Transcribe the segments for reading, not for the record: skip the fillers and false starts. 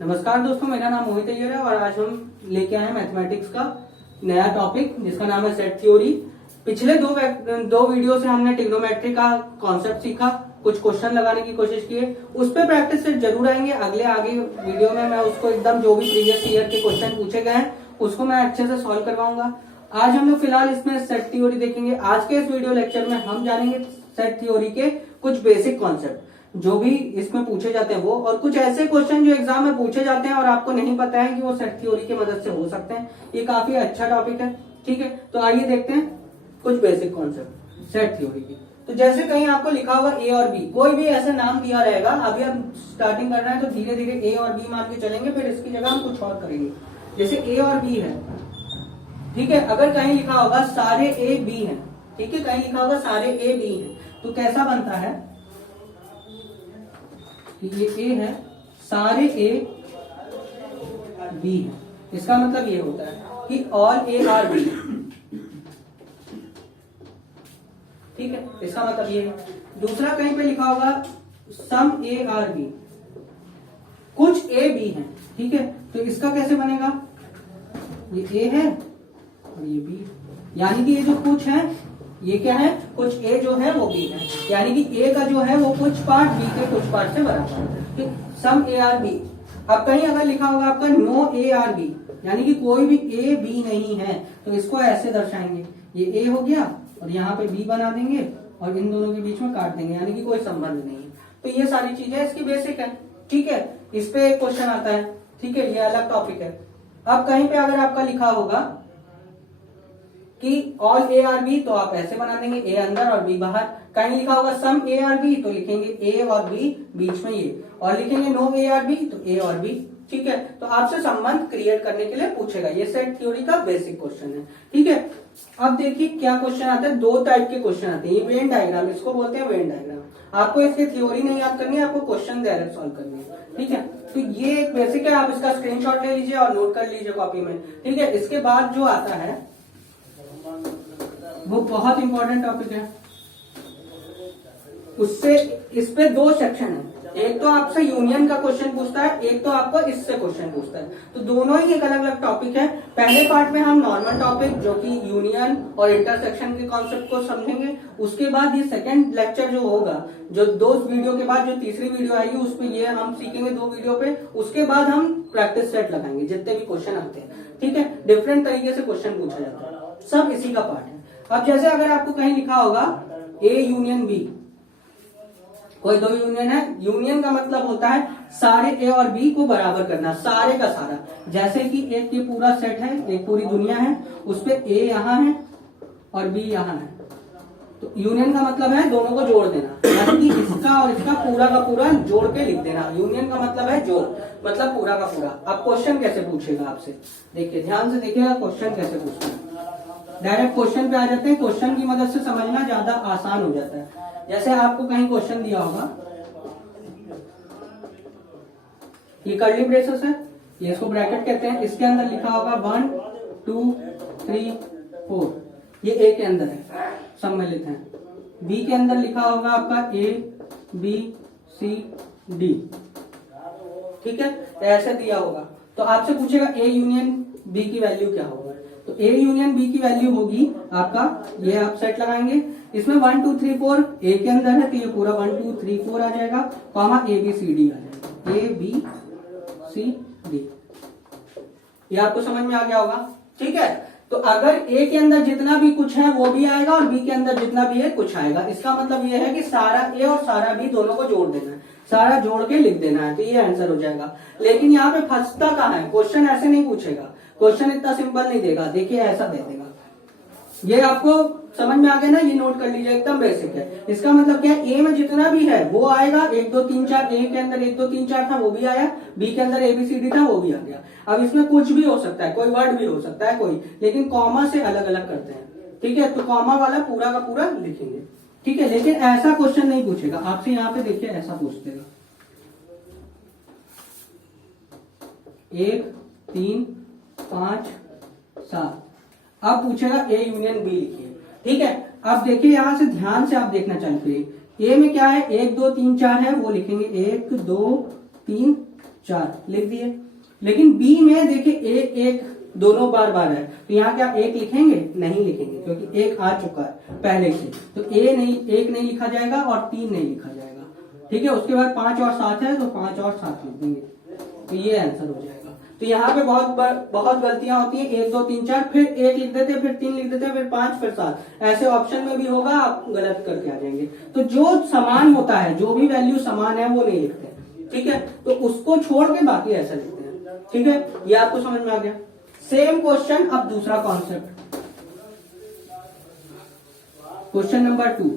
नमस्कार दोस्तों, मेरा नाम मोहित अय्यर है और आज हम लेके आए हैं मैथमेटिक्स का नया टॉपिक जिसका नाम है सेट थ्योरी। पिछले दो वीडियो से हमने ट्रिग्नोमेट्री का कॉन्सेप्ट सीखा, कुछ क्वेश्चन लगाने की कोशिश की है, उस पर प्रैक्टिस सेट जरूर आएंगे। आगे वीडियो में मैं उसको एकदम जो भी प्रीवियस ईयर के क्वेश्चन पूछे गए हैं उसको मैं अच्छे से सॉल्व करवाऊंगा। आज हम लोग फिलहाल इसमें सेट थ्योरी देखेंगे। आज के इस वीडियो लेक्चर में हम जानेंगे सेट थ्योरी के कुछ बेसिक कॉन्सेप्ट जो भी इसमें पूछे जाते हैं वो, और कुछ ऐसे क्वेश्चन जो एग्जाम में पूछे जाते हैं और आपको नहीं पता है कि वो सेट थ्योरी की मदद से हो सकते हैं। ये काफी अच्छा टॉपिक है, ठीक है। तो आइए देखते हैं कुछ बेसिक कॉन्सेप्ट सेट थ्योरी की। तो जैसे कहीं आपको लिखा होगा ए और बी, कोई भी ऐसा नाम दिया रहेगा, अभी हम स्टार्टिंग कर रहे हैं तो धीरे धीरे ए और बी मान के चलेंगे, फिर इसकी जगह हम कुछ और करेंगे। जैसे ए और बी है, ठीक है। अगर कहीं लिखा होगा सारे ए बी है, ठीक है, कहीं लिखा होगा सारे ए बी है, तो कैसा बनता है कि ये ए है, सारे ए बी है। इसका मतलब ये होता है कि ऑल ए आर बी, ठीक है। इसका मतलब ये है। दूसरा कहीं पे लिखा होगा सम ए आर बी, कुछ ए बी है, ठीक है। तो इसका कैसे बनेगा, ये ए है और ये बी, यानी कि ये जो कुछ है ये क्या है, कुछ ए जो है वो बी है, यानी कि ए का जो है वो कुछ पार्ट बी के कुछ पार्ट से बराबर है, ठीक। सम ए आर बी। अब कहीं अगर लिखा होगा आपका नो ए आर बी, यानी कि कोई भी ए बी नहीं है, तो इसको ऐसे दर्शाएंगे, ये ए हो गया और यहाँ पे बी बना देंगे और इन दोनों के बीच में काट देंगे, यानी कि कोई संबंध नहीं है। तो ये सारी चीजें इसकी बेसिक है, ठीक है। इस पे एक क्वेश्चन आता है, ठीक है, ये अलग टॉपिक है। अब कहीं पे अगर आपका लिखा होगा कि ऑल ए आर बी, तो आप ऐसे बना देंगे, ए अंदर और बी बाहर। कहीं लिखा होगा सम ए आर बी, तो लिखेंगे ए और बी बीच में ये, और लिखेंगे नो ए आर बी, तो ए और बी, ठीक है। तो आपसे संबंध क्रिएट करने के लिए पूछेगा। ये सेट थ्योरी का बेसिक क्वेश्चन है, ठीक है। अब देखिए क्या क्वेश्चन आता है, दो टाइप के क्वेश्चन आते हैं। ये वेन डायग्राम, इसको बोलते हैं वेन डायग्राम। आपको इसकी थ्योरी नहीं याद करनी है, आपको क्वेश्चन डायरेक्ट सॉल्व करनी है, ठीक है। तो ये एक बेसिक है, आप इसका स्क्रीनशॉट ले लीजिए और नोट कर लीजिए कॉपी में, ठीक है। इसके बाद जो आता है वो बहुत इंपॉर्टेंट टॉपिक है। उससे इस पे दो सेक्शन है, एक तो आपसे यूनियन का क्वेश्चन पूछता है, एक तो आपको इससे क्वेश्चन पूछता है। तो दोनों ही एक अलग अलग टॉपिक है। पहले पार्ट में हम नॉर्मल टॉपिक जो कि यूनियन और इंटरसेक्शन के कॉन्सेप्ट को समझेंगे। उसके बाद ये सेकंड लेक्चर जो होगा, जो दो वीडियो के बाद जो तीसरी वीडियो आएगी उसमें ये हम सीखेंगे दो वीडियो पे। उसके बाद हम प्रैक्टिस सेट लगाएंगे, जितने भी क्वेश्चन आते हैं, ठीक है। डिफरेंट तरीके से क्वेश्चन पूछा जाता है, सब इसी का पार्ट है। अब जैसे अगर आपको कहीं लिखा होगा ए यूनियन बी, कोई दो यूनियन है, यूनियन का मतलब होता है सारे ए और बी को बराबर करना, सारे का सारा। जैसे कि एक ये पूरा सेट है, एक पूरी दुनिया है, उस पे ए यहाँ है और बी यहाँ है, तो यूनियन का मतलब है दोनों को जोड़ देना, यानी कि इसका और इसका पूरा का पूरा जोड़ के लिख देना। यूनियन का मतलब है जोड़, मतलब पूरा का पूरा। अब क्वेश्चन कैसे पूछेगा आपसे, देखिए ध्यान से देखिएगा क्वेश्चन कैसे पूछता है। डायरेक्ट क्वेश्चन पे आ जाते हैं, क्वेश्चन की मदद से समझना ज्यादा आसान हो जाता है। जैसे आपको कहीं क्वेश्चन दिया होगा, ये कर्ली ब्रेसेस है, ये इसको ब्रैकेट कहते हैं, इसके अंदर लिखा होगा 1 2 3 4, ये ए के अंदर है, सम्मिलित है। बी के अंदर लिखा होगा आपका ए बी सी डी, ठीक है। तो ऐसे दिया होगा, तो आपसे पूछेगा ए यूनियन बी की वैल्यू क्या होगा। तो ए यूनियन बी की वैल्यू होगी आपका, ये आप सेट लगाएंगे, इसमें 1 2 3 4 ए के अंदर है, तो ये पूरा 1 2 3 4 आ जाएगा, comma A B C D आ जाएगा, ए बी सी डी। ये आपको समझ में आ गया होगा, ठीक है। तो अगर ए के अंदर जितना भी कुछ है वो भी आएगा और बी के अंदर जितना भी है कुछ आएगा। इसका मतलब ये है कि सारा ए और सारा बी दोनों को जोड़ देना है, सारा जोड़ के लिख देना है, तो ये आंसर हो जाएगा। लेकिन यहाँ पे फंसता कहाँ है, क्वेश्चन ऐसे नहीं पूछेगा, क्वेश्चन इतना सिंपल नहीं देगा, देखिए ऐसा दे देगा। ये आपको समझ में आ गया ना, ये नोट कर लीजिए, एकदम बेसिक है। इसका मतलब क्या है, ए में जितना भी है वो आएगा, 1 2 3 4, ए के अंदर 1 2 3 4 था वो भी आया, बी के अंदर ABCD था वो भी आ गया। अब इसमें कुछ भी हो सकता है, कोई वर्ड भी हो सकता है कोई, लेकिन कॉमा से अलग अलग करते हैं, ठीक है। तो कॉमा वाला पूरा का पूरा लिखेंगे, ठीक है। लेकिन ऐसा क्वेश्चन नहीं पूछेगा आपसे, यहाँ पे देखिए ऐसा पूछ देगा 1 3 5 7, अब पूछेगा ए यूनियन बी लिखिए, ठीक है। अब देखिए यहां से ध्यान से आप देखना चाहिए, ए में क्या है, 1 2 3 4 है, वो लिखेंगे 1 2 3 4 लिख दिए। लेकिन बी में देखिए एक एक दोनों बार बार है, तो यहाँ क्या एक लिखेंगे? नहीं लिखेंगे, क्योंकि एक आ चुका है पहले से। तो एक नहीं लिखा जाएगा और 3 नहीं लिखा जाएगा, ठीक है। उसके बाद 5 और 7 है, तो 5 और 7 लिख देंगे, तो ये आंसर हो जाएगा। तो यहाँ पे बहुत गलतियां होती हैं, 1 2 3 4, फिर 1 लिख देते हैं, फिर 3 लिख देते हैं, फिर 5, फिर 7, ऐसे ऑप्शन में भी होगा, आप गलत करके आ जाएंगे। तो जो समान होता है, जो भी वैल्यू समान है वो नहीं लिखते, ठीक है। तो उसको छोड़ के बाकी ऐसा लिखते हैं, ठीक है। ये आपको समझ में आ गया। सेम क्वेश्चन, अब दूसरा कॉन्सेप्ट, क्वेश्चन नंबर 2।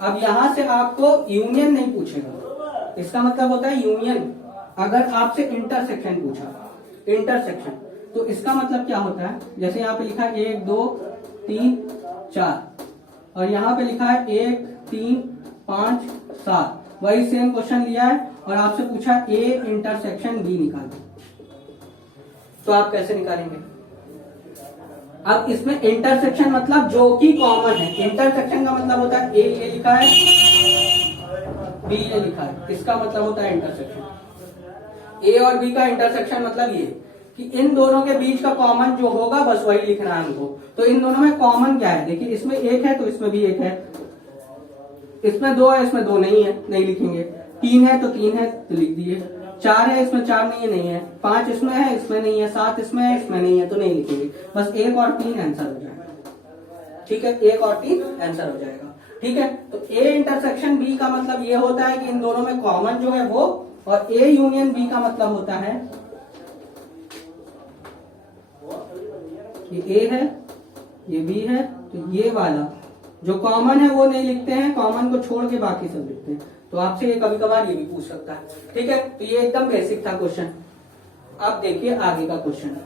अब यहां से आपको यूनियन नहीं पूछेगा, इसका मतलब होता है यूनियन। अगर आपसे इंटरसेक्शन पूछा, इंटरसेक्शन, तो इसका मतलब क्या होता है? जैसे यहाँ पे लिखा है 1 2 3 4, और यहाँ पे लिखा है 1 3 5 7, वही सेम क्वेश्चन लिया है और आपसे पूछा ए इंटरसेक्शन बी निकालो, तो आप कैसे निकालेंगे? अब इसमें इंटरसेक्शन मतलब जो कि कॉमन है, इंटरसेक्शन का मतलब होता है ए ये लिखा है, बी ये लिखा है, इसका मतलब होता है इंटरसेक्शन। ए और बी का इंटरसेक्शन मतलब ये कि इन दोनों के बीच का कॉमन जो होगा बस वही लिखना है हमको। तो इन दोनों में कॉमन क्या है? देखिए इसमें 1 है तो इसमें भी 1 है, इसमें 2 है इसमें 2 नहीं है, नहीं लिखेंगे। 3 है तो 3 है तो लिख दिए। 4 है इसमें 4 नहीं है, 5 इसमें है इसमें नहीं है, 7 इसमें है इसमें नहीं है, तो नहीं लिखेंगे। बस 1 और 3 आंसर हो जाएगा, ठीक है। 1 और 3 आंसर हो जाएगा, ठीक है। तो ए इंटरसेक्शन बी का मतलब ये होता है कि इन दोनों में कॉमन जो है वो, और ए यूनियन बी का मतलब होता है ये ए है ये बी है, तो ये वाला जो कॉमन है वो नहीं लिखते हैं, कॉमन को छोड़ के बाकी सब लिखते हैं। तो आपसे ये कभी कभार ये भी पूछ सकता है, ठीक है। तो ये एकदम बेसिक था क्वेश्चन। अब देखिए आगे का क्वेश्चन।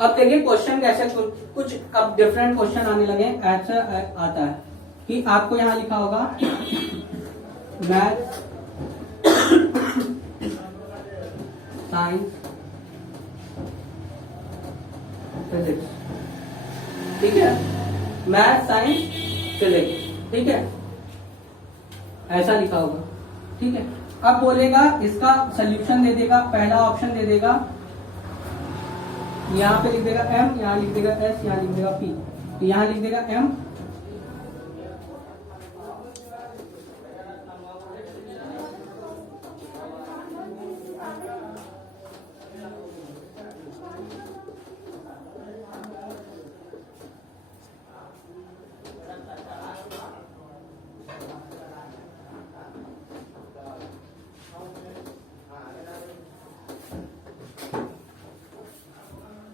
अब देखिए क्वेश्चन कैसे कुछ अब डिफरेंट क्वेश्चन आने लगे। ऐसा आता है कि आपको यहां लिखा होगा मैथ साइंस फिजिक्स, ठीक है। मैथ साइंस फिजिक्स, ठीक है, ऐसा लिखा होगा, ठीक है। अब बोलेगा इसका सोल्यूशन दे देगा, पहला ऑप्शन दे देगा, यहाँ पे लिख देगा m, यहाँ लिख देगा s, यहाँ लिख देगा p, तो यहाँ लिख देगा m,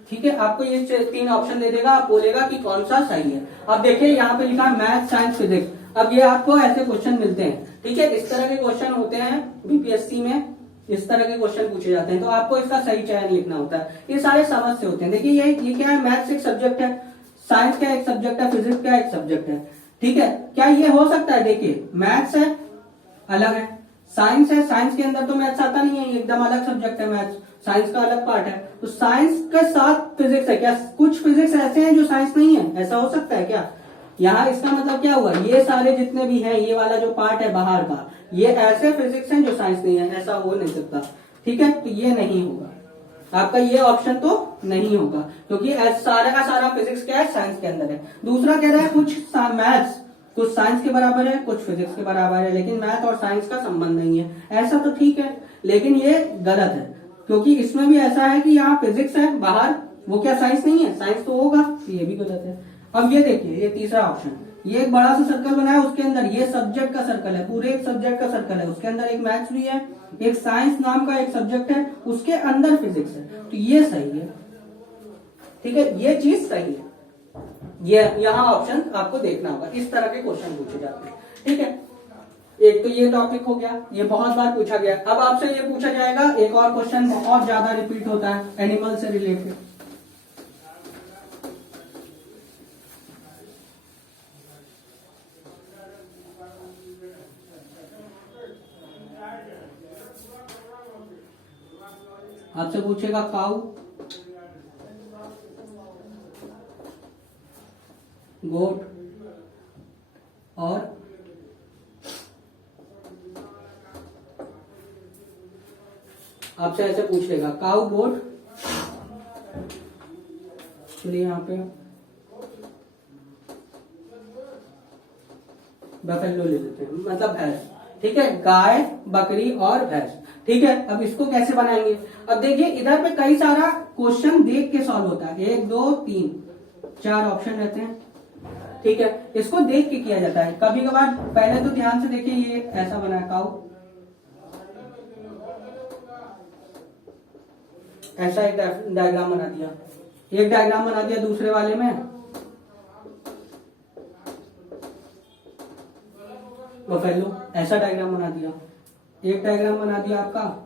ठीक है। आपको ये 3 ऑप्शन दे देगा, आप बोलेगा कि कौन सा सही है। अब देखिए यहाँ पे लिखा है मैथ साइंस फिजिक्स। अब ये आपको ऐसे क्वेश्चन मिलते हैं, ठीक है। इस तरह के क्वेश्चन होते हैं बीपीएससी में, इस तरह के क्वेश्चन पूछे जाते हैं, तो आपको इसका सही चयन लिखना होता है। ये सारे समझ से होते हैं। देखिए ये क्या है, मैथ्स एक सब्जेक्ट है, साइंस का एक सब्जेक्ट है, फिजिक्स का एक सब्जेक्ट है, ठीक है। क्या ये हो सकता है? देखिए मैथ्स है अलग है, साइंस है, साइंस के अंदर तो मैथ्स आता नहीं है, एकदम अलग सब्जेक्ट है मैथ्स, साइंस का अलग पार्ट है। तो साइंस के साथ फिजिक्स है, क्या कुछ फिजिक्स ऐसे हैं जो साइंस नहीं है? ऐसा हो सकता है क्या? यहाँ इसका मतलब क्या हुआ, ये सारे जितने भी हैं, ये वाला जो पार्ट है बाहर का, ये ऐसे फिजिक्स हैं जो साइंस नहीं है, ऐसा हो नहीं सकता, ठीक है। तो ये नहीं होगा, आपका ये ऑप्शन तो नहीं होगा, क्योंकि सारा का सारा फिजिक्स क्या है, साइंस के अंदर है। दूसरा कह रहा है कुछ मैथ्स कुछ साइंस के बराबर है, कुछ फिजिक्स के बराबर है, लेकिन मैथ और साइंस का संबंध नहीं है। ऐसा तो ठीक है, लेकिन ये गलत है, क्योंकि इसमें भी ऐसा है कि यहाँ फिजिक्स है बाहर, वो क्या साइंस नहीं है? साइंस तो होगा, तो ये भी गलत है। अब ये देखिए, ये तीसरा ऑप्शन, ये एक बड़ा सा सर्कल बनाया, उसके अंदर ये सब्जेक्ट का सर्कल है, पूरे एक सब्जेक्ट का सर्कल है, उसके अंदर एक मैथ्स भी है, एक साइंस नाम का एक सब्जेक्ट है, उसके अंदर फिजिक्स है, तो ये सही है, ठीक है, ये चीज सही है। ये यहाँ ऑप्शन आपको देखना होगा, इस तरह के क्वेश्चन पूछे जाते हैं, ठीक है। एक तो ये टॉपिक हो गया, ये बहुत बार पूछा गया। अब आपसे ये पूछा जाएगा, एक और क्वेश्चन बहुत ज्यादा रिपीट होता है एनिमल से रिलेटेड। आपसे पूछेगा काऊ, गोट और आपसे ऐसे पूछ लेगा काऊ, गोट, चलिए यहाँ पे बफेलो ले लेते हैं, मतलब भैंस। ठीक है, गाय, बकरी और भैंस। ठीक है, अब इसको कैसे बनाएंगे? अब देखिए इधर पे कई सारा क्वेश्चन देख के सॉल्व होता है, 1 2 3 4 ऑप्शन रहते हैं। ठीक है, इसको देख के किया जाता है। कभी कभार पहले तो ध्यान से देखिए, ये ऐसा बना है काऊ, ऐसा एक डायग्राम बना दिया, एक डायग्राम बना दिया दूसरे वाले में बफेलो, ऐसा डायग्राम बना दिया, एक डायग्राम बना दिया आपका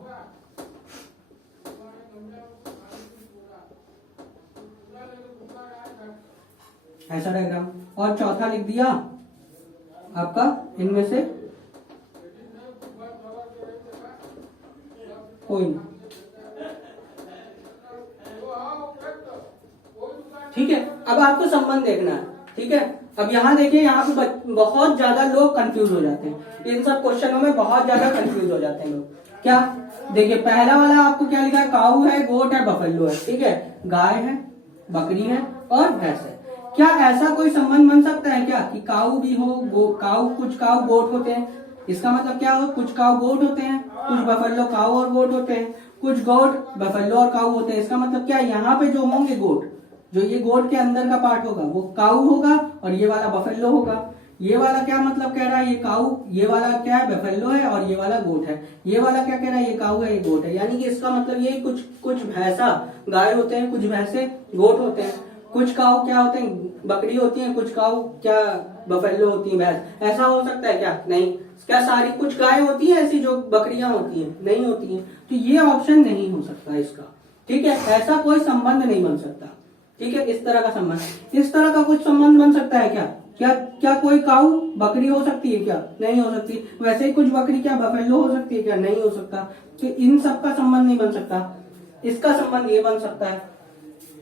ऐसा डायग्राम, और चौथा लिख दिया आपका इनमें से कोई नहीं। ठीक है, अब आपको संबंध देखना है। ठीक है, अब यहाँ देखिए, यहाँ पे बहुत ज्यादा लोग कंफ्यूज हो जाते हैं, इन सब क्वेश्चनों में बहुत ज्यादा कंफ्यूज हो जाते हैं लोग। क्या देखिए, पहला वाला आपको क्या लिखा है? काऊ है, गोट है, बफेलो है। ठीक है, गाय है, बकरी है और भैंस है। क्या ऐसा कोई संबंध बन सकता है क्या कि काऊ भी हो, कुछ काऊ गोट होते हैं? इसका मतलब क्या हो? कुछ काऊ गोट होते हैं, कुछ बफेलो काऊ और गोट होते हैं, कुछ गोट बफेलो और काऊ होते हैं। इसका मतलब क्या, यहाँ पे जो होंगे गोट, जो ये गोट के अंदर का पार्ट होगा वो काऊ होगा और ये वाला बफेलो होगा। ये वाला क्या मतलब कह रहा है? ये काऊ, ये वाला क्या है? बफेलो है, और ये वाला गोट है। ये वाला क्या कह रहा है? ये काऊ है, ये गोट है। यानी कि इसका मतलब ये कुछ भैंसा गाय होते हैं, कुछ भैंसे गोट होते हैं, कुछ काऊ क्या होते हैं? बकरी होती है, कुछ काऊ क्या बफेलो होती है, भैंस। ऐसा हो सकता है क्या? नहीं। क्या सारी कुछ गाय होती है ऐसी जो बकरियां होती है? नहीं होती है। तो ये ऑप्शन नहीं हो सकता इसका। ठीक है, ऐसा कोई संबंध नहीं बन सकता। ठीक है, इस तरह का संबंध, इस तरह का कुछ संबंध बन सकता है क्या? क्या कोई काऊ बकरी हो सकती है क्या? नहीं हो सकती। वैसे ही कुछ बकरी क्या बफेलो हो सकती है क्या? नहीं हो सकता। तो इन सब का संबंध नहीं बन सकता। इसका संबंध ये बन सकता है,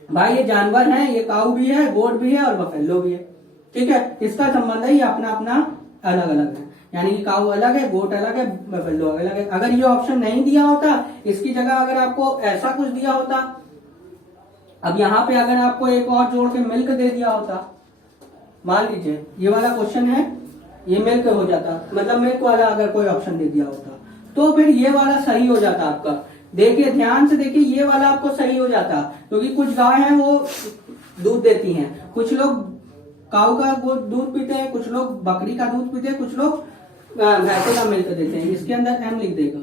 भाई ये जानवर है, ये काऊ भी है, गोट भी है और बफेलो भी है। ठीक है, इसका संबंध है, ये अपना अपना अलग अलग है। यानी कि काऊ अलग है, गोट अलग है, बफेलो अलग है। अगर ये ऑप्शन नहीं दिया होता, इसकी जगह अगर आपको ऐसा कुछ दिया होता, अब यहाँ पे अगर आपको एक और जोड़ के मिल्क दे दिया होता, मान लीजिए ये वाला क्वेश्चन है, ये मिल्क हो जाता, मतलब मिल्क वाला अगर कोई ऑप्शन दे दिया होता, तो फिर ये वाला सही हो जाता आपका। देखिए ध्यान से देखिए, ये वाला आपको सही हो जाता, क्योंकि कुछ गाय हैं वो दूध देती हैं, कुछ लोग काऊ का दूध पीते हैं, कुछ लोग बकरी का दूध पीते हैं, कुछ लोग भैंसे का मिल्क देते हैं। इसके अंदर एम लिख देगा,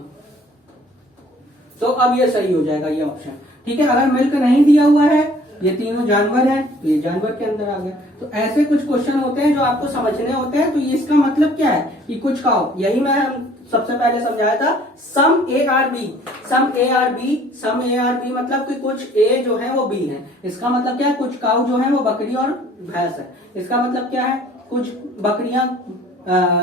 तो अब ये सही हो जाएगा ये ऑप्शन। ठीक है, अगर मिल्क नहीं दिया हुआ है, ये तीनों जानवर हैं, तो ये जानवर के अंदर आ गया। तो ऐसे कुछ क्वेश्चन होते हैं जो आपको समझने होते हैं। तो इसका मतलब क्या है कि कुछ काऊ, यही मैं सबसे पहले समझाया था, some A are B, some A are B, some A are B मतलब कि कुछ ए जो है वो बी है। इसका मतलब क्या है? कुछ काऊ जो है वो बकरी और भैंस है। इसका मतलब क्या है? कुछ बकरियां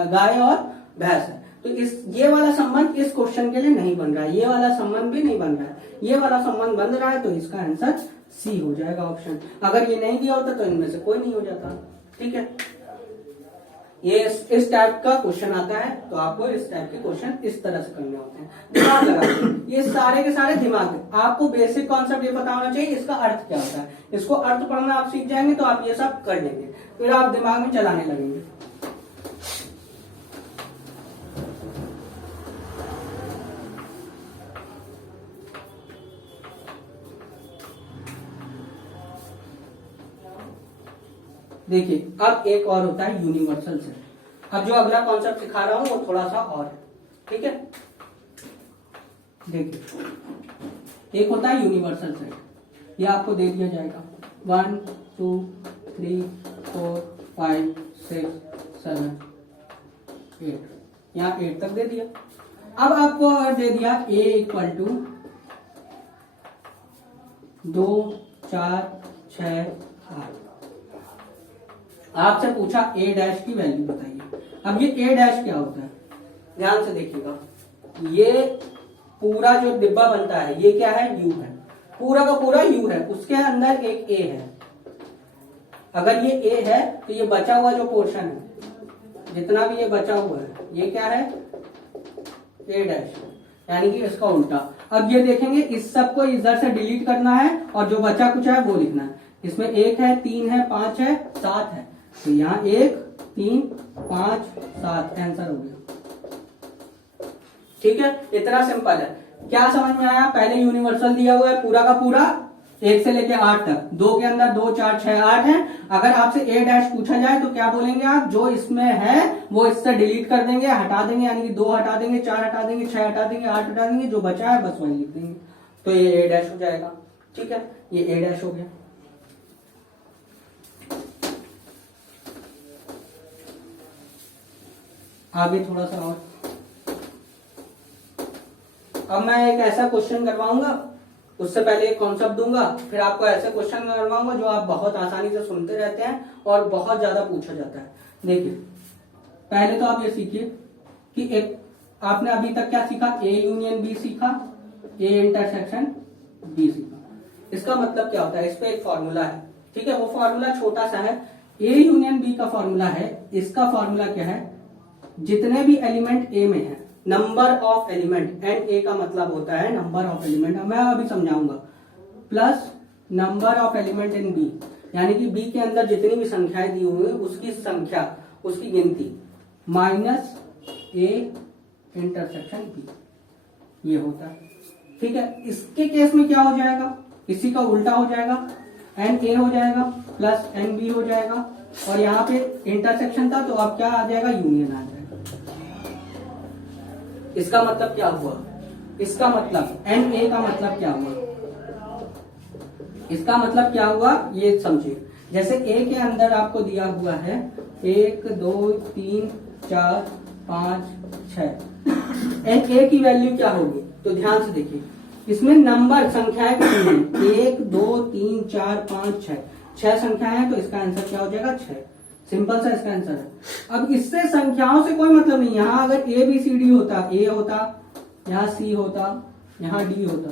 गाय और भैंस है। तो ये वाला संबंध इस क्वेश्चन के लिए नहीं बन रहा है, ये वाला संबंध भी नहीं बन रहा है, ये वाला संबंध बन रहा है। तो इसका आंसर सी हो जाएगा ऑप्शन। अगर ये नहीं दिया होता तो इनमें से कोई नहीं हो जाता। ठीक है, ये इस टाइप का क्वेश्चन आता है, तो आपको इस टाइप के क्वेश्चन इस तरह से करने होते हैं। दिमाग लगाइए, ये सारे के सारे दिमाग है। आपको बेसिक कॉन्सेप्ट ये पता होना चाहिए, इसका अर्थ क्या होता है। इसको अर्थ पढ़ना आप सीख जाएंगे तो आप ये सब कर लेंगे, फिर आप दिमाग में चलाने लगेंगे। देखिए, अब एक और होता है यूनिवर्सल सेट। अब जो अगला कॉन्सेप्ट सिखा रहा हूं वो थोड़ा सा और है। ठीक है, देखिए एक होता है यूनिवर्सल सेट, ये आपको दे दिया जाएगा 1 2 3 4 5 6 7 8, यहाँ 8 तक दे दिया। अब आपको अगर दे दिया a इक्वल टू 2 4 6 8, आपसे पूछा a डैश की वैल्यू बताइए। अब ये a डैश क्या होता है? ध्यान से देखिएगा, ये पूरा जो डिब्बा बनता है ये क्या है? u है। पूरा का पूरा यू है, उसके अंदर एक ए है। अगर ये ए है तो ये बचा हुआ जो पोर्शन है, जितना भी ये बचा हुआ है, ये क्या है, ए डैश, यानी कि इसका उल्टा। अब ये देखेंगे इस सब को इधर से डिलीट करना है और जो बचा कुछ है वो लिखना है। इसमें 1 है, 3 है, 5 है, 7 है, तो यहाँ 1 3 5 7 आंसर हो गया। ठीक है, इतना सिंपल है। क्या समझ में आया? पहले यूनिवर्सल दिया हुआ है पूरा का पूरा 1 से लेके 8 तक, 2 के अंदर 2 4 6 8 है। अगर आपसे ए डैश पूछा जाए तो क्या बोलेंगे आप? जो इसमें है वो इससे डिलीट कर देंगे, हटा देंगे, यानी कि 2 हटा देंगे, 4 हटा देंगे, 6 हटा देंगे, 8 हटा देंगे, जो बचा है बस वही लिख देंगे, तो ये ए डैश हो जाएगा। ठीक है, ये ए डैश हो गया। आगे थोड़ा सा और, अब मैं एक ऐसा क्वेश्चन करवाऊंगा, उससे पहले एक कॉन्सेप्ट दूंगा, फिर आपको ऐसे क्वेश्चन करवाऊंगा जो आप बहुत आसानी से सुनते रहते हैं और बहुत ज्यादा पूछा जाता है। देखिए, पहले तो आप ये सीखिए कि एक आपने अभी तक क्या सीखा? ए यूनियन बी सीखा, ए इंटरसेक्शन बी सीखा। इसका मतलब क्या होता है? इस पे एक फॉर्मूला है, ठीक है, वो फॉर्मूला छोटा सा है। ए यूनियन बी का फॉर्मूला है, इसका फॉर्मूला क्या है? जितने भी एलिमेंट ए में है, number of element, n A का मतलब होता है नंबर ऑफ एलिमेंट, मैं अभी समझाऊंगा, plus number of element in B, यानी कि बी के अंदर जितनी भी संख्याएं दी हुई है उसकी संख्या, उसकी गिनती, माइनस ए इंटरसेक्शन बी, ये होता है। ठीक है, इसके केस में क्या हो जाएगा? इसी का उल्टा हो जाएगा, एन ए हो जाएगा प्लस एन बी हो जाएगा, और यहाँ पे इंटरसेक्शन था तो अब क्या आ जाएगा? यूनियन आ जाएगा। इसका मतलब क्या हुआ? इसका मतलब एन ए का मतलब क्या हुआ? इसका मतलब क्या हुआ ये समझिए। जैसे ए के अंदर आपको दिया हुआ है 1 2 3 4 5 6, एन ए की वैल्यू क्या होगी? तो ध्यान से देखिए, इसमें नंबर संख्याएं कितनी हैं? 1 2 3 4 5 6, 6 संख्याएं हैं, तो इसका आंसर क्या हो जाएगा? 6। सिंपल सा इसका आंसर है। अब इससे संख्याओं से कोई मतलब नहीं। यहां अगर ए बी सी डी होता, ए होता, यहाँ सी होता, यहाँ डी होता,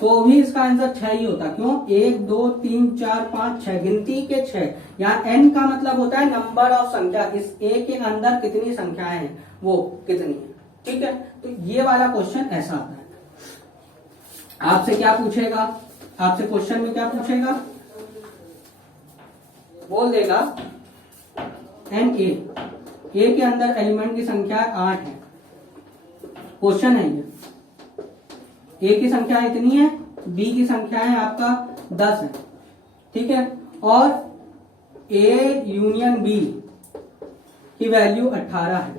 तो भी इसका आंसर 6 ही होता। क्यों? 1 2 3 4 5 6, गिनती के 6। यहाँ एन का मतलब होता है नंबर ऑफ संख्या, इस ए के अंदर कितनी संख्याएं हैं वो कितनी है। ठीक है, तो ये वाला क्वेश्चन ऐसा आता है। आपसे क्या पूछेगा? आपसे क्वेश्चन में क्या पूछेगा? बोल देगा एन ए, ए के अंदर एलिमेंट की संख्या 8 है, क्वेश्चन है ये। ए की संख्या इतनी है, बी की संख्या है आपका 10 है, ठीक है, और ए यूनियन बी की वैल्यू 18 है,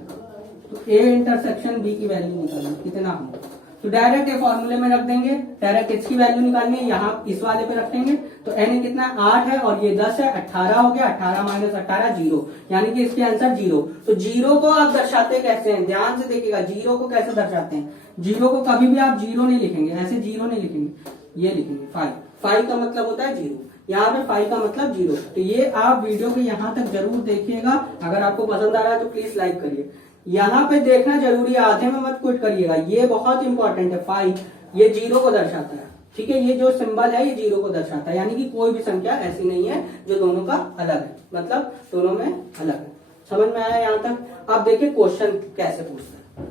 तो ए इंटरसेक्शन बी की वैल्यू निकालनी कितना होगा? तो डायरेक्ट ये फॉर्मूले में रख देंगे, डायरेक्ट इसकी वैल्यू निकालनी है, यहाँ इस वाले पे रखेंगे, तो एन कितना 8 है और ये 10 है, 18 हो गया, 18 माइनस 18 0, यानी कि इसके आंसर 0। तो 0 को आप दर्शाते कैसे हैं? ध्यान से देखिएगा, 0 को कैसे दर्शाते हैं? 0 को कभी भी आप 0 नहीं लिखेंगे, ऐसे 0 नहीं लिखेंगे, ये लिखेंगे 5। 5 का मतलब होता है 0, यहाँ पे 5 का मतलब 0। तो ये आप वीडियो के यहाँ तक जरूर देखिएगा। अगर आपको पसंद आ रहा है तो प्लीज लाइक करिए। यहाँ पे देखना जरूरी है, आधे में मत क्विट करिएगा, ये बहुत इंपॉर्टेंट है। 5 ये 0 को दर्शाता है, ठीक है, ये जो सिंबल है ये 0 को दर्शाता है, यानी कि कोई भी संख्या ऐसी नहीं है जो दोनों का अलग है, मतलब दोनों में अलग है। समझ में आया यहाँ तक? अब देखिए क्वेश्चन कैसे पूछता है।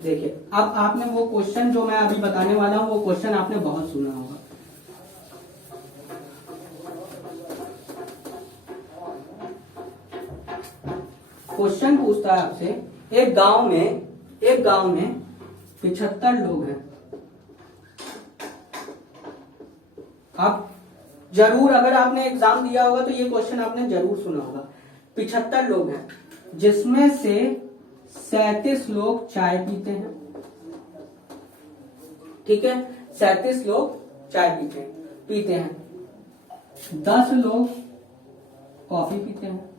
देखिए, अब आपने वो क्वेश्चन जो मैं अभी बताने वाला हूँ, वो क्वेश्चन आपने बहुत सुना होगा। क्वेश्चन पूछता है आपसे, एक गांव में 75 लोग हैं। आप जरूर, अगर आपने एग्जाम दिया होगा तो ये क्वेश्चन आपने जरूर सुना होगा। 75 लोग हैं, जिसमें से 37 लोग चाय पीते हैं, ठीक है, 37 लोग चाय पीते हैं, 10 लोग कॉफी पीते हैं,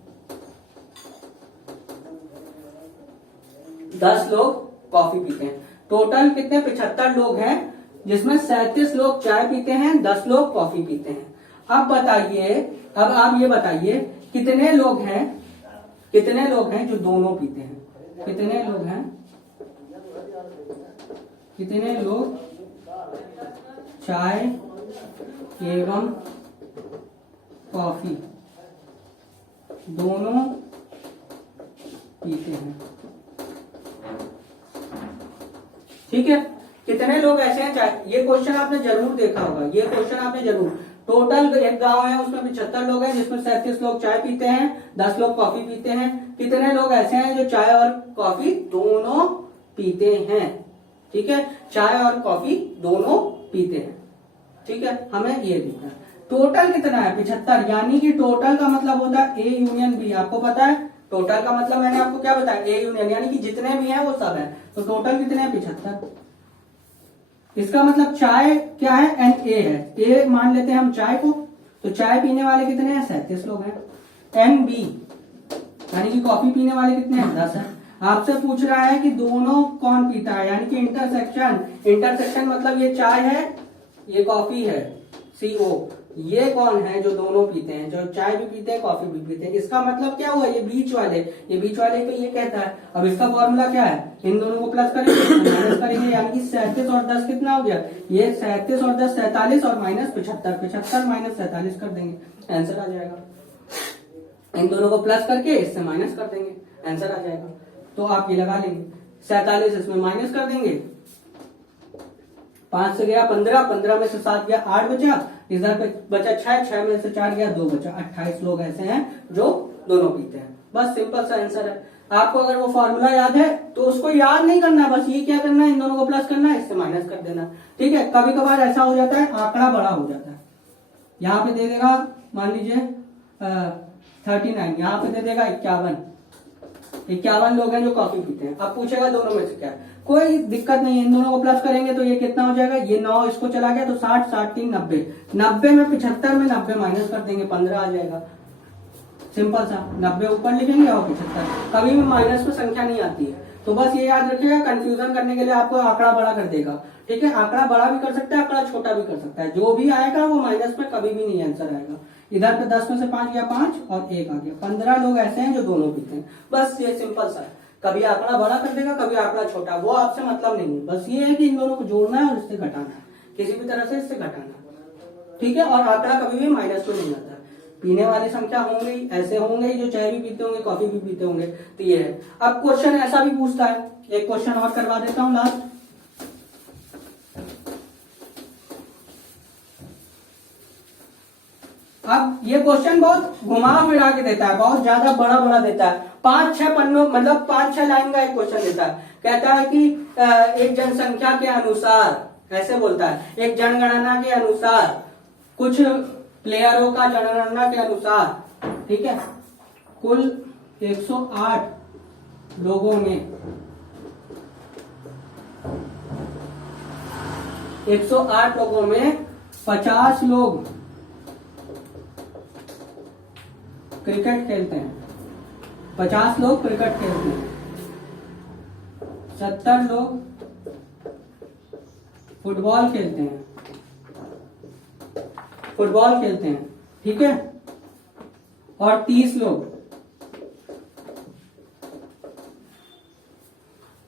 10 लोग कॉफी पीते हैं। टोटल कितने? 75 लोग हैं, जिसमें 37 लोग चाय पीते हैं, 10 लोग कॉफी पीते हैं। अब बताइए, अब आप ये बताइए कितने लोग हैं जो दोनों पीते हैं? कितने लोग चाय एवं कॉफी दोनों पीते हैं। ठीक है, कितने लोग ऐसे हैं चाय, ये क्वेश्चन आपने जरूर देखा होगा, ये क्वेश्चन आपने जरूर, टोटल एक गांव है उसमें 75 लोग हैं जिसमें 37 लोग चाय पीते हैं, 10 लोग कॉफी पीते हैं। कितने लोग ऐसे हैं जो चाय और कॉफी दोनों पीते हैं? ठीक है, चाय और कॉफी दोनों पीते हैं। ठीक है, हमें ये लिखना है। टोटल कितना है? 75, यानी कि टोटल का मतलब होता है ए यूनियन बी। आपको पता है टोटल का मतलब मैंने आपको क्या बताया? ए यूनियन, यानी कि जितने भी हैं वो सब है। तो टोटल कितने हैं? 75। इसका मतलब चाय क्या है? एन ए है, ए मान लेते हैं हम चाय को, तो चाय पीने वाले कितने हैं? 37 लोग हैं। एन बी यानी कि कॉफी पीने वाले कितने हैं? 10 है। आपसे पूछ रहा है कि दोनों कौन पीता है, यानी कि इंटरसेक्शन। इंटरसेक्शन मतलब ये चाय है, ये कॉफी है, CO, ये कौन है जो दोनों पीते हैं, जो चाय भी पीते हैं कॉफी भी पीते हैं। इसका मतलब क्या हुआ? ये बीच वाले को ये कहता है। अब इसका फॉर्मूला क्या है? इन दोनों को प्लस करेंगे माइनस करेंगे, यानी कि 37 और 10 कितना हो गया? ये 37 और 10 47 और माइनस 75, 75 माइनस 47 कर देंगे, आंसर आ जाएगा। इन दोनों को प्लस करके इससे माइनस कर देंगे, आंसर आ जाएगा। तो आप ये लगा लेंगे, 47 इसमें माइनस कर देंगे, 5 से गया 15, 15 में से 7 गया 8 बचा, इधर पे बचा 6, 6 में से 4 गया 2 बचा, 28 लोग ऐसे हैं जो दोनों पीते हैं। बस सिंपल सा आंसर है। आपको अगर वो फॉर्मूला याद है तो उसको याद नहीं करना है, बस ये क्या करना है? इन दोनों को प्लस करना है, इससे माइनस कर देना। ठीक है, कभी कभार ऐसा हो जाता है आंकड़ा बड़ा हो जाता है, यहाँ पे दे देगा मान लीजिए 39, यहाँ पे दे देगा 51 लोग हैं जो कॉफी पीते हैं। अब पूछेगा दोनों में से क्या है? कोई दिक्कत नहीं है, इन दोनों को प्लस करेंगे तो ये कितना हो जाएगा? ये 9 इसको चला गया तो 60, 60 3 90, 90 में 75 में 90 माइनस कर देंगे, 15 आ जाएगा। सिंपल सा, 90 ऊपर लिखेंगे और 75, कभी भी माइनस में संख्या नहीं आती है। तो बस ये याद रखिएगा, कंफ्यूजन करने के लिए आपको आंकड़ा बड़ा कर देगा। ठीक है, आंकड़ा बड़ा भी कर सकता है, आंकड़ा छोटा भी कर सकता है, जो भी आएगा वो माइनस में कभी भी नहीं आंसर आएगा। इधर पे 10 में से 5 गया 5 और 1 आ गया, 15 लोग ऐसे हैं जो दोनों पीते हैं। बस ये सिंपल सा है, कभी आंकड़ा बड़ा कर देगा कभी आंकड़ा छोटा, वो आपसे मतलब नहीं है। बस ये है कि इन दोनों को जोड़ना है और इससे घटाना है, किसी भी तरह से इससे घटाना है। ठीक है, और आंकड़ा कभी भी माइनस में नहीं आता। पीने वाली संख्या होंगी, ऐसे होंगे जो चाय भी पीते होंगे कॉफी भी पीते होंगे, तो ये है। अब क्वेश्चन ऐसा भी पूछता है, एक क्वेश्चन और करवा देता हूं लास्ट। अब ये क्वेश्चन बहुत घुमा फिरा के देता है, बहुत ज्यादा बड़ा बड़ा देता है, 5-6 पन्नों मतलब 5-6 लाइन का एक क्वेश्चन देता है। कहता है कि एक जनसंख्या के अनुसार, ऐसे बोलता है, एक जनगणना के अनुसार, कुछ प्लेयरों का जनगणना के अनुसार, ठीक है, कुल 108 लोगों में 108 लोगों में 50 लोग क्रिकेट खेलते हैं, 50 लोग क्रिकेट खेलते हैं, 70 लोग फुटबॉल खेलते हैं, ठीक है, और 30 लोग,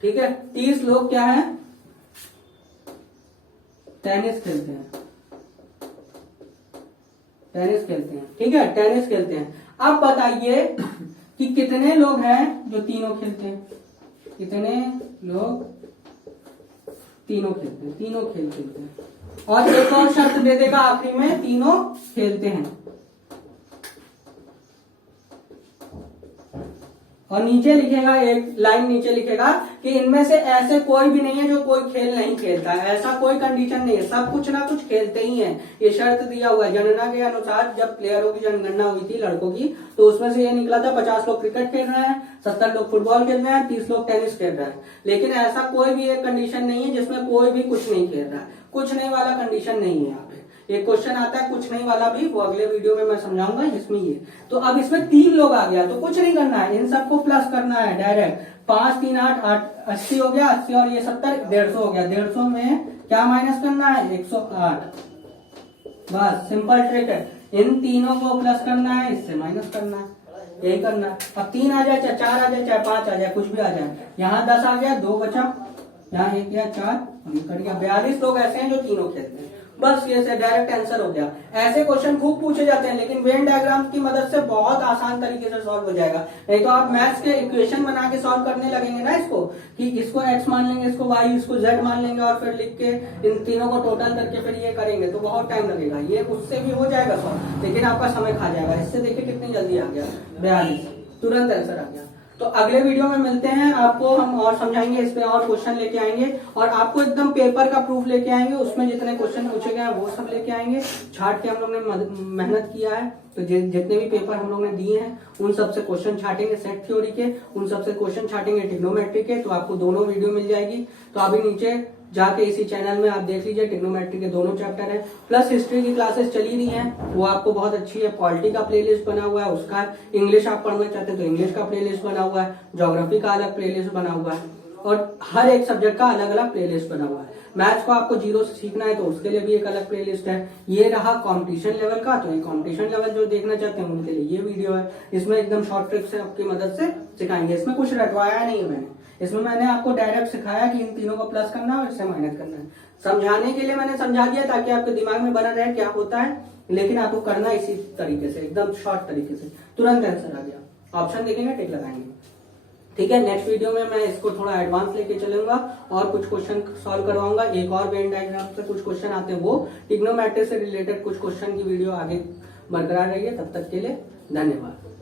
ठीक है, 30 लोग क्या है? टेनिस खेलते हैं, ठीक है, टेनिस खेलते हैं। अब बताइए कि कितने लोग हैं जो तीनों खेलते हैं? कितने लोग तीनों खेलते हैं? तीनों खेलते हैं। और एक और शर्त दे देगा आखिरी में, तीनों खेलते हैं। और नीचे लिखेगा, एक लाइन नीचे लिखेगा कि इनमें से ऐसे कोई भी नहीं है जो कोई खेल नहीं खेलता है, ऐसा कोई कंडीशन नहीं है, सब कुछ ना कुछ खेलते ही हैं। ये शर्त दिया हुआ है। जनगणना के अनुसार जब प्लेयरों की जनगणना हुई थी लड़कों की, तो उसमें से ये निकला था 50 लोग क्रिकेट खेल रहे हैं, 70 लोग फुटबॉल खेल रहे हैं, 30 लोग टेनिस खेल रहे हैं। लेकिन ऐसा कोई भी एक कंडीशन नहीं है जिसमें कोई भी कुछ नहीं खेल रहा है। कुछ नहीं वाला कंडीशन नहीं है। यहाँ पे एक क्वेश्चन आता है कुछ नहीं वाला भी, वो अगले वीडियो में मैं समझाऊंगा। इसमें ये तो अब इसमें 3 लोग आ गया, तो कुछ नहीं करना है, इन सबको प्लस करना है डायरेक्ट। 5 3 8 8 80 हो गया, 80 और ये 70 150 हो गया। 150 में क्या माइनस करना है? 108। बस सिंपल ट्रिक है, इन तीनों को प्लस करना है, इससे माइनस करना है, यही करना है। अब 3 आ जाए, चाहे 4 आ जाए, चाहे 5 आ जाए, कुछ भी आ जाए। यहाँ 10 आ गया, 2 बचा, यहाँ 1 या 4 कट गया। 42 लोग ऐसे हैं जो तीनों खेलते हैं। बस ये से डायरेक्ट आंसर हो गया। ऐसे क्वेश्चन खूब पूछे जाते हैं, लेकिन वेन डायग्राम की मदद से बहुत आसान तरीके से सॉल्व हो जाएगा। नहीं तो आप मैथ्स के इक्वेशन बना के सॉल्व करने लगेंगे ना इसको, कि इसको x मान लेंगे, इसको y, इसको z मान लेंगे और फिर लिख के इन तीनों को टोटल करके फिर ये करेंगे तो बहुत टाइम लगेगा। ये उससे भी हो जाएगा सॉल्व, लेकिन आपका समय खा जाएगा। इससे देखिए कितनी जल्दी आ गया, 42, तुरंत आंसर आ गया। तो अगले वीडियो में मिलते हैं, आपको हम और समझाएंगे, इस पे और क्वेश्चन लेके आएंगे और आपको एकदम पेपर का प्रूफ लेके आएंगे, उसमें जितने क्वेश्चन पूछे गए हैं वो सब लेके आएंगे। छाट के हम लोग ने मेहनत किया है, तो जितने भी पेपर हम लोग ने दिए हैं उन सब से क्वेश्चन छाटेंगे सेट थ्योरी के, उन सब से क्वेश्चन छाटेंगे ट्रिग्नोमेट्री के। तो आपको दोनों वीडियो मिल जाएगी। तो अभी नीचे जाके इसी चैनल में आप देख लीजिए, ट्रिग्नोमेट्री के दोनों चैप्टर है, प्लस हिस्ट्री की क्लासेस चली रही हैं, वो आपको बहुत अच्छी है। पॉलिटी का प्लेलिस्ट बना हुआ है, उसका इंग्लिश आप पढ़ना चाहते हैं तो इंग्लिश का प्लेलिस्ट बना हुआ है, ज्योग्राफी का अलग प्लेलिस्ट बना हुआ है और हर एक सब्जेक्ट का अलग अलग प्लेलिस्ट बना हुआ है। मैथ्स को आपको जीरो से सीखना है तो उसके लिए भी एक अलग प्लेलिस्ट है। ये रहा कंपटीशन लेवल का, तो ये कंपटीशन लेवल जो देखना चाहते हैं उनके लिए ये वीडियो है। इसमें एकदम शॉर्ट ट्रिक से आपकी मदद से सिखाएंगे। इसमें कुछ रटवाया नहीं है मैंने, इसमें मैंने आपको डायरेक्ट सिखाया कि इन तीनों को प्लस करना है और इससे माइनस करना है। समझाने के लिए मैंने समझा दिया ताकि आपके दिमाग में बना रहे क्या होता है, लेकिन आपको करना इसी तरीके से, एकदम शॉर्ट तरीके से, तुरंत आंसर आ गया। ऑप्शन देखेंगे, टिक लगाएंगे। ठीक है, नेक्स्ट वीडियो में मैं इसको थोड़ा एडवांस लेके चलूंगा और कुछ क्वेश्चन सॉल्व करवाऊंगा। एक और वेन डायग्राम से कुछ क्वेश्चन आते हैं, वो ट्रिग्नोमेट्री से रिलेटेड कुछ क्वेश्चन की वीडियो आगे बरकरार रही है। तब तक के लिए धन्यवाद।